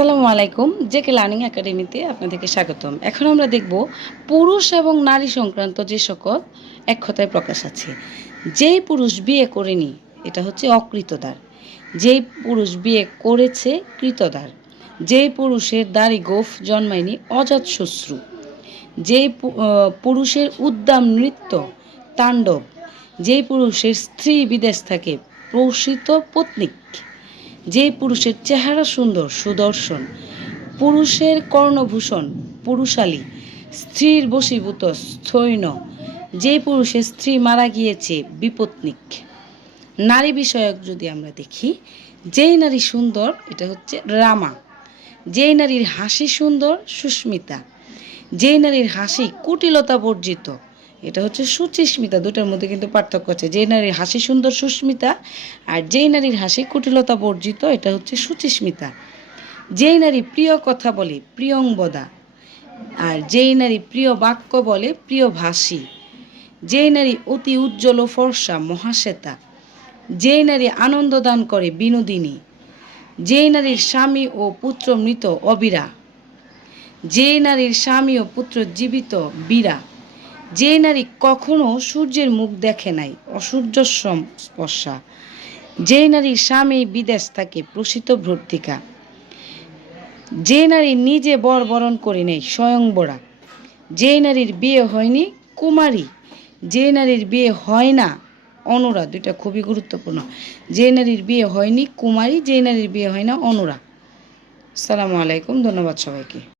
আসসালামু আলাইকুম। JK learning একাডেমিতে আপনাদেরকে স্বাগতম। এখন আমরা দেখব পুরুষ এবং নারী সংক্রান্ত যে সকল এক কথায় প্রকাশ আছে। যেই পুরুষ বিয়ে করেনি এটা হচ্ছে অকৃতদার, যেই পুরুষ বিয়ে করেছে কৃতদার, যেই পুরুষের দাড়ি গোঁফ জন্মায়নি অজাতশত্রু, যেই পুরুষের উদ্দাম নৃত্য তাণ্ডব, যেই পুরুষের স্ত্রী বিদেশ থাকে প্রসূত পত্নীক, যে পুরুষের চেহারা সুন্দর সুদর্শন, পুরুষের কর্ণভূষণ পুরুষালী, স্ত্রীর বশীভূত স্থৈন্য, যে পুরুষের স্ত্রী মারা গিয়েছে বিপত্নিক। নারী বিষয়ক যদি আমরা দেখি, যেই নারী সুন্দর এটা হচ্ছে রামা, যেই নারীর হাসি সুন্দর সুস্মিতা, যেই নারীর হাসি কুটিলতা বর্জিত এটা হচ্ছে সুচিস্মিতা। দুটার মধ্যে কিন্তু পার্থক্য আছে। যেই নারীর হাসি সুন্দর সুস্মিতা আর যেই নারীর হাসি কুটিলতা বর্জিত এটা হচ্ছে সুচিস্মিতা। যেই নারী প্রিয় কথা বলে প্রিয়ংবদা আর যেই নারী প্রিয় বাক্য বলে প্রিয়ভাষী, যেই নারী অতি উজ্জ্বল ও ফর্সা মহাশ্বেতা, যেই নারী আনন্দ দান করে বিনোদিনী, যেই নারীর স্বামী ও পুত্র মৃত অবিরা, যেই নারীর স্বামী ও পুত্র জীবিত বীরা, যে নারী কখনো সূর্যের মুখ দেখে নাই অসূর্য স্পর্শা, যে নারীর স্বামী বিদেশ থাকে প্রসিত ভর্তিকা, যে নারী নিজে বর বরণ করে নেই স্বয়ংবরা, যে নারীর বিয়ে হয়নি কুমারী, যে নারীর বিয়ে হয় না অনুরা। দুইটা খুবই গুরুত্বপূর্ণ। যে নারীর বিয়ে হয়নি কুমারী, যে নারীর বিয়ে হয় না অনুরা। আসসালামু আলাইকুম, ধন্যবাদ সবাইকে।